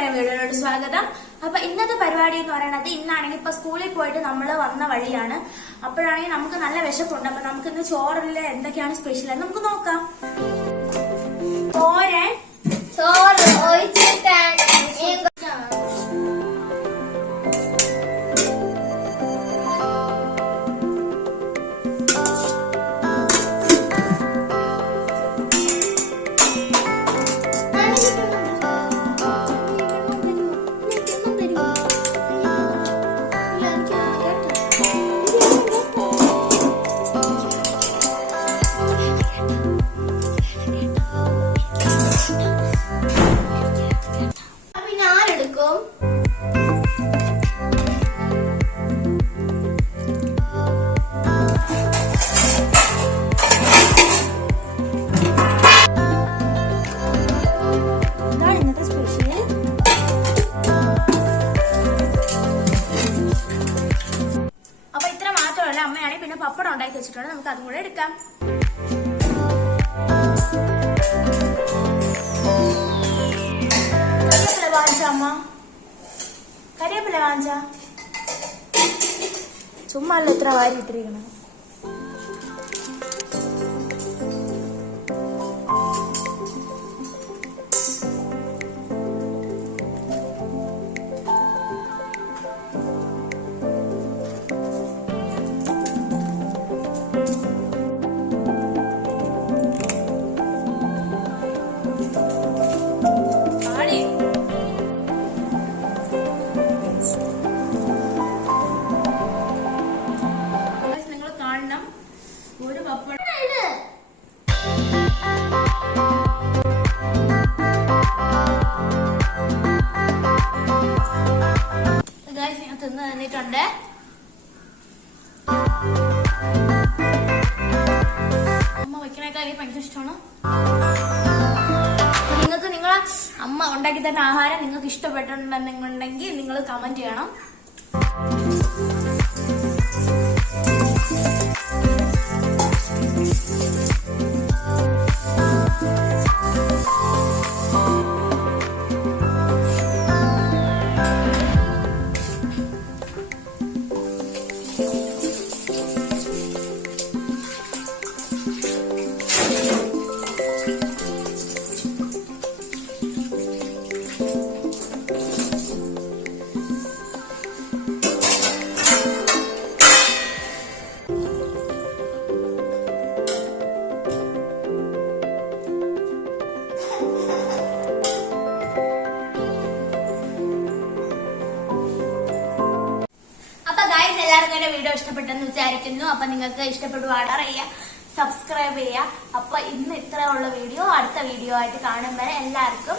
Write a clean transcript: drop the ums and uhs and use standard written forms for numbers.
എല്ലാവർക്കും വീഡിയോയിലോട്ട് സ്വാഗതം. അപ്പൊ ഇന്നത്തെ പരിപാടി എന്ന് പറയുന്നത് ഇന്നാണെങ്കിൽ ഇപ്പൊ സ്കൂളിൽ പോയിട്ട് നമ്മള് വന്ന വഴിയാണ്. അപ്പോഴാണെങ്കിൽ നമുക്ക് നല്ല വിശപ്പുണ്ട്. അപ്പൊ നമുക്ക് ഇന്ന് ചോറില് എന്തൊക്കെയാണ് സ്പെഷ്യൽ എന്ന് നമുക്ക് നോക്കാം. തോരൻ, ചോറ് ഒഴിച്ചിട്ട് അമ്മയാണെങ്കിൽ പിന്നെ പപ്പടം ഉണ്ടാക്കി വെച്ചിട്ടുണ്ട്. നമുക്ക് അതും കൂടെ എടുക്കാം. കരിവേപ്പില വാങ്ങിച്ച അമ്മ, കരിവേപ്പില വാങ്ങിച്ച ചുമ്മാ അല്ല ഇത്ര വാരി ഇട്ടിരിക്കണം. ഒരു പപ്പടം ഞാൻ തിന്ന് തന്നിട്ടുണ്ട്. അമ്മ വയ്ക്കണേക്കാൾ എനിക്ക് ഭയങ്കര ഇഷ്ടമാണ്. നിങ്ങൾക്ക് നിങ്ങളെ അമ്മ ഉണ്ടാക്കി തരുന്ന ആഹാരം നിങ്ങൾക്ക് ഇഷ്ടപ്പെട്ടിട്ടുണ്ടെന്നുണ്ടെങ്കിൽ നിങ്ങൾ കമന്റ് ചെയ്യണം. എല്ലാവർക്കും എന്റെ വീഡിയോ ഇഷ്ടപ്പെട്ടെന്ന് വിചാരിക്കുന്നു. അപ്പൊ നിങ്ങൾക്ക് ഇഷ്ടപ്പെടുവാണെങ്കിൽ സബ്സ്ക്രൈബ് ചെയ്യുക. അപ്പൊ ഇന്ന് ഇത്രയുള്ള വീഡിയോ. അടുത്ത വീഡിയോ ആയിട്ട് കാണും വരെ എല്ലാവർക്കും